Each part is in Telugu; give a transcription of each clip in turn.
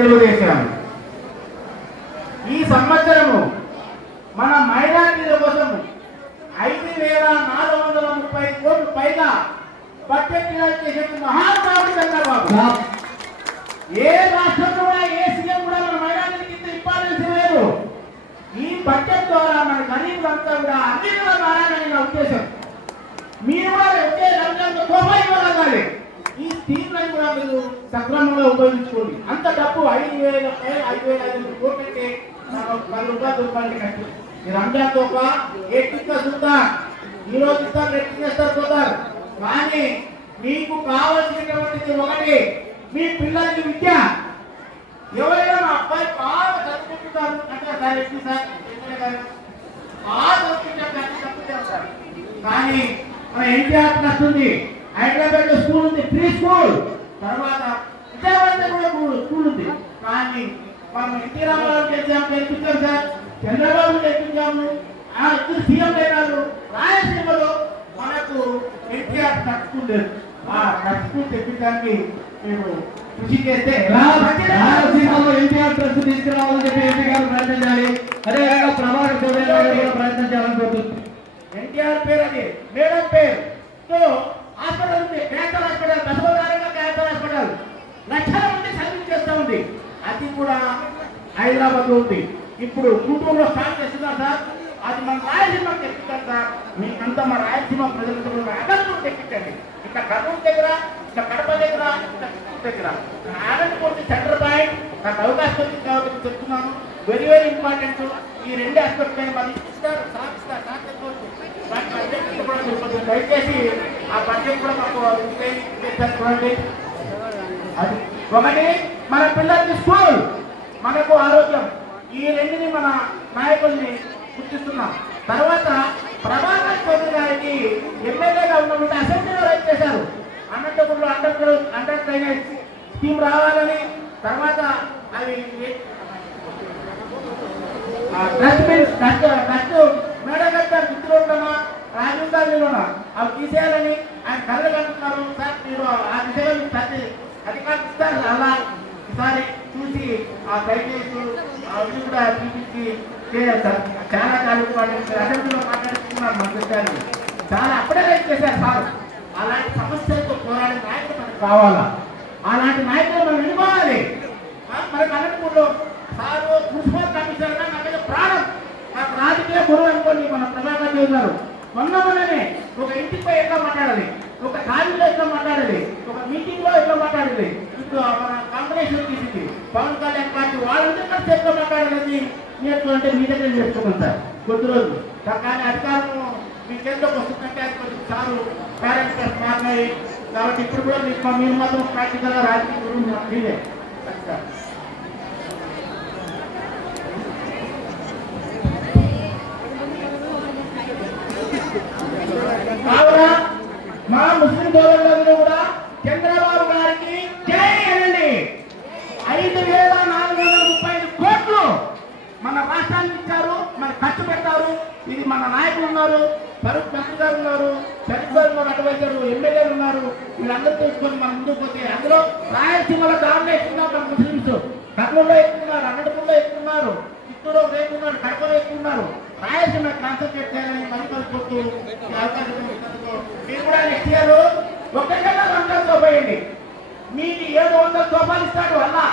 తెలుగుదేశం ఈ సంవత్సరము మన మైనార్టీల కోసం ఐదు వేల నాలుగు వందల ముప్పై కోట్ల పైగా బడ్జెట్ చేసే మహానుభావుడు చంద్రబాబు. ఏ రాష్ట్రంలో కూడా ఏ సీఎం కూడా మన మైనార్టీకి ఇంత ఇంపార్టెన్స్ లేదు ఈ బడ్జెట్ ద్వారా మన గరీబులంతా కూడా అన్ని కూడా మారాలని ఉద్దేశం. మీరు కూడా రంగంలో కోపం ఇవ్వగలగాలి. మీరు సక్రమంగా ఉపయోగించుకోండి. అంత డబ్బు ఐదు వేల ఐదు వేల ఐదు వందల కోట్లు అంటే పది రూపాయలు రూపాయలు కట్టి. మీరు రంజాన్ తోక ఏ చూద్దాం ఈ రోజు ఇస్తారు రేపు చేస్తారు చూద్దారు కానీ మీకు కావాల్సినటువంటిది ఒకటి మీ పిల్లలకి విద్య. ఎవరైనా మా అబ్బాయి బాగా చదువుకుంటున్నారు అంటే సార్ ఎట్టి సార్? బాగా చదువుకుంటారు కానీ తప్పు చేస్తారు కానీ మన ఎన్టీఆర్ ట్రస్ట్ ఉంది. హైదరాబాద్లో స్కూల్ ఉంది ప్రీ స్కూల్. తర్వాత విజయవాడ కూడా స్కూల్- స్కూల్ ఉంది కానీ మనం ఎన్టీ రామారావు చేసాం గెలిపించాం సార్. చంద్రబాబు గెలిపించాము ఆ ఇద్దరు సీఎం అయినారు. రాయలసీమలో మనకు ఎన్టీఆర్ ట్రస్ట్ లేదు ఆ ట్రస్ట్ తెప్పించడానికి మేము కృషి చేస్తే రాయలసీమలో ఎన్టీఆర్ ట్రస్ట్ తీసుకురావాలని చెప్పి ఎంపీ గారు ప్రయత్నం చేయాలి అదేవిధంగా ప్రభాకర్ చౌదరి గారు కూడా ప్రయత్నం చేయాలని ఎన్టీఆర్ పేరు అది. మేడం పేరు. సో హాస్పిటల్ ఉంది. క్యాన్సర్ హాస్పిటల్ హాస్పిటల్ లక్షల మంది సర్వీస్ చేస్తూ ఉంది. అది కూడా హైదరాబాద్లో ఉంది. ఇప్పుడు గుంటూరులో స్టార్ట్ చేస్తున్నారు సార్? అది మన రాయలసీమ తెప్పిస్తారు సార్. మీకంతా మా రాయలసీమ ప్రజలతో అనంతపురం తెప్పించండి. ఇక్కడ కర్నూలు దగ్గర ఇక్కడ కడప దగ్గర దగ్గర. అనంతపురం సెంటర్ పాయింట్ నాకు అవకాశం వచ్చింది కాబట్టి చెప్తున్నాను. వెరీ వెరీ ఇంపార్టెంట్ ఈ రెండు ఆస్పెక్ట్ పైన మనం ఇస్తారు సాధిస్తారు దయచేసి ఆ బడ్జెట్ కూడా మాకు చూడండి. అది ఒకటి మన పిల్లలకి స్కూల్ మనకు ఆరోగ్యం. ఈ రెండుని మన నాయకుల్ని గుర్తిస్తున్నాం. తర్వాత ప్రభాకర్ చౌదరి గారికి ఎమ్మెల్యేగా ఉన్నటువంటి అసెంబ్లీలో రైట్ చేశారు. అనంతపురంలో under ground under drainage scheme రావాలని తర్వాత అవి డస్ట్బిన్ డస్ట్ డస్ట్ మేడగట్టారు గుర్తులోనా రాజీవ్ గాంధీలోనా? అవి తీసేయాలని ఆయన కళ్ళు కంటున్నారు సార్ మీరు ఆ దిశగా మీకు ప్రతి అధికారులు అలా ఈసారి చూసి ఆ దయచేసి అవి కూడా చూపించి చేయాలి సార్. చాలా కాలం అసెంబ్లీలో మాట్లాడుతున్నారు మంత్రి చాలా అప్పుడే చేశారు సార్. అలాంటి సమస్యలతో పోరాడే నాయకులు మనకు కావాలా? అలాంటి నాయకులు మనం ఎన్నుకోవాలి? ఆ, మనకు అనంతపూర్లో సారు మున్సిపల్ కమిషనర్గా నా మీద ప్రాణం. నాకు రాజకీయ గురువు అనుకోండి మన ప్రధానంగా రావు మొన్న మొన్ననే ఒక ఇంటిపై ఎట్లా మాట్లాడాలి? ఒక ఖాళీలో ఎట్లా మాట్లాడాలి? ఒక మీటింగ్లో ఎట్లా మాట్లాడాలి? ఇప్పుడు మన కాంగ్రెస్ తీసింది. పవన్ కళ్యాణ్ పార్టీ వాళ్ళందరూ కలిసి ఎట్లా మాట్లాడాలని మీరు అంటే మీ దగ్గర నేర్చుకోమని సార్. కొద్ది రోజులు కానీ అధికారం మీ చేతిలోకి వస్తుందంటే అది కొంచెం చాలు. పేరెంట్స్ మారినాయి. కాబట్టి ఇప్పుడు కూడా మీకు మీరు మాత్రం ప్రాక్టికల్గా రాజకీయ గురువు మీరే. సార్ కావున మా ముస్లిం సోదరులందరూ కూడా చంద్రబాబు గారికి జై అనండి ఐదు వేల నాలుగు వందల ముప్పై ఐదు కోట్లు మన రాష్ట్రానికి ఇచ్చారు మన ఖర్చు పెట్టారు ఇది మన నాయకులు ఉన్నారు ఫరూక్ మంత్రి గారు ఉన్నారు షరీఫ్ గారు ఉన్నారు అడ్వైజర్ ఎమ్మెల్యేలు ఉన్నారు. వీళ్ళందరూ తీసుకొని మనం ముందుకు పోతే అందులో రాయలసీమలో దారులు ఎక్కుతున్నారు మన ముస్లిమ్స్. కర్నూలులో ఎక్కుతున్నారు అన్నడపూర్లో ఎక్కుతున్నారు చిత్తూరులో ఎక్కుతున్నారు కడపలో ఎక్కుతున్నారు రాయలసీమ కాన్సన్ట్రేట్ చేయాలని మరి కోరుతూ అవకాశం ఇచ్చినందుకు మీరు కూడా నెక్స్ట్ ఇయర్ ఒక్కరికన్నా రెండు తోపేయండి మీకు ఏడు వందల తోపాలు ఇస్తాడు అలా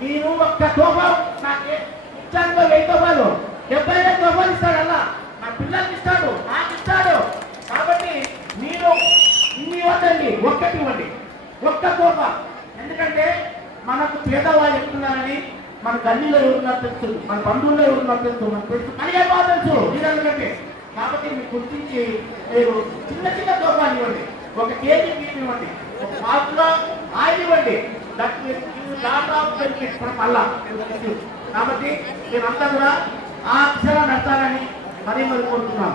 మీరు ఒక్క తోప నాకు. ఇచ్చాను వెయ్యి తోపాలు డెబ్బై ఐదు తోపాలు ఇస్తాడు అలా నా పిల్లలకి ఇస్తాడు నాకు ఇస్తాడు. కాబట్టి మీరు ఇన్ని ఇవ్వదండి ఒక్కటి ఇవ్వండి. ఒక్క తోప ఎందుకంటే మనకు పేదవాళ్ళు ఎక్కుతున్నారని మన గల్లీలో ఎవరున్నారు తెలుసు మన బంధువుల్లో ఎవరున్నారు తెలుసు మన తెలుసు మనకే బాగా తెలుసు. మీరందరికంటే కాబట్టి మీరు గుర్తించి మీరు చిన్న చిన్న తోపాలు ఇవ్వండి. ఒక కేజీ బియ్యం ఇవ్వండి. ఒక పాత్రలో ఆయిల్ ఇవ్వండి. That lot of benefit from అల్లా కాబట్టి మేమంతా కూడా ఆ అక్షరం నడతారని మరీ మరి కోరుతున్నాం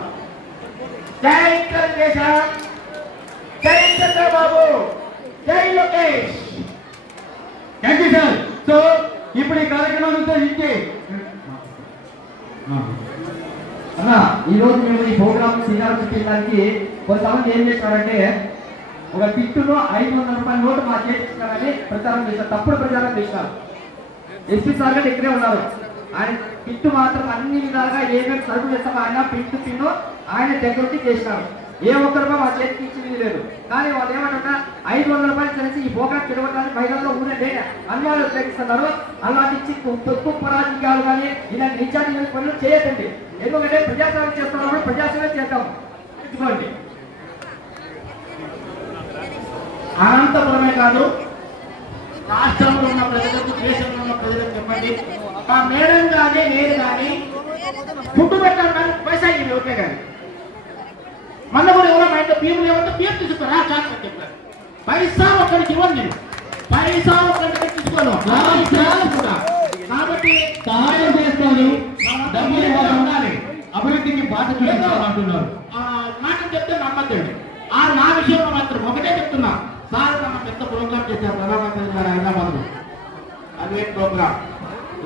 జై తెలుగుదేశం జై చంద్రబాబు. జై Lokesh. Thank you sir so ఇప్పుడు ఈ కార్యక్రమాన్ని ఉద్దేశించి అన్న ఈ రోజు మేము ఈ ప్రోగ్రామ్ శ్రీకారం చుట్టడానికి కొంతమంది ఏం చేశారంటే ఒక కిట్టులో ఐదు వందల రూపాయల నోటు మా చేతికి ప్రచారం చేశారు. తప్పుడు ప్రచారం చేశారు. ఎస్పీ సార్ గారు ఇక్కడే ఉన్నారు. ఆయన పిట్టు మాత్రం అన్ని విధాలుగా ఏమేమి సరుకు చేస్తామో ఆయన పిట్టు తిను ఆయన దగ్గరికి చేసినారు ఏ ఒక్కరు మా చేతికి ఇచ్చింది లేదు. కానీ వాళ్ళు ఏమంటున్నా ఐదు వందల రూపాయలు తెలిసి ఈ బోగా తిరగడానికి మహిళల్లో ఊరండి అనుమానాలు ఉపయోగిస్తున్నారు అలాంటి తప్పు పరాజకాలు కానీ ఇలాంటి నిజాన్ని పనులు చేయకండి. ఎందుకంటే ప్రజాసేవ చేస్తున్నప్పుడు ప్రజాసేవ చేద్దాం. ఇదిగోండి. అనంతపురమే కాదు రాష్ట్రంలో ఉన్న ప్రజలకు దేశంలో ఉన్న ప్రజలకు చెప్పండి. మా మేడం కానీ నేను కానీ ఫుడ్ పెట్టడానికి పైసా ఇవి ఓకే కానీ మొన్న కూడా ఎవరో మా ఇంట్లో బియ్యం లేవంటే బియ్యం తీసుకురా చాలు చెప్పారు. పైసా ఒక్కడికి ఇవ్వండి నేను పైసా ఒక్కడికి తీసుకోను కాబట్టి సహాయం చేస్తాను డబ్బులు ఉండాలి అభివృద్ధికి బాధ్యత అంటున్నారు ఆ మాట చెప్తే నమ్మద్దండి ఆ నా విషయంలో మాత్రం ఒకటే చెప్తున్నా సార్ మన పెద్ద ప్రోగ్రామ్ ప్రధానమంత్రి గారు హైదరాబాద్లో అదే ప్రోగ్రామ్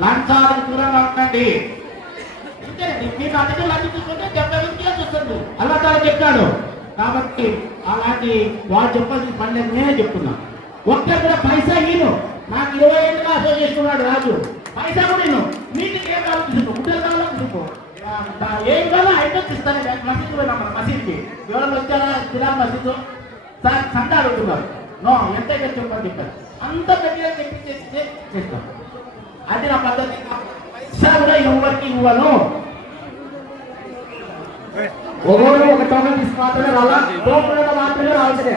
లంచాలకు దూరంగా ఉండండి మీకు అధిక లంచం తీసుకుంటే డెబ్బై వేలు కేసు వస్తుంది అల్లా తాలా చెప్పాడు. కాబట్టి అలాంటి వాళ్ళు చెప్పాల్సిన పని లేదు నేనే చెప్తున్నా. ఒక్కరు కూడా పైసా ఈను నాకు ఇరవై ఏళ్ళుగా అసలు చేసుకున్నాడు రాజు. పైసా కూడా నేను మీకు ఏం కావాలనుకుంటున్నావు తీసుకో గుడ్డలు కావాలో ఏం కావాలో అయితే ఇస్తాను. మసీదు పోయినా మన మసీద్కి. ఎవరైనా వచ్చారా? తిరా మసీదు? సార్ సంత అడుగుతున్నారు నో ఎంత అయితే చెప్పని చెప్పారు. అంత పెద్దగా తెప్పించేసి చేస్తాం. అది నా పద్ధతి. పైసా కూడా ఎవరికి ఇవ్వను. ఒక టోకెన్ తీసుకు మాత్రమే టోకెన్లు మాత్రమే రావాల్సిందే.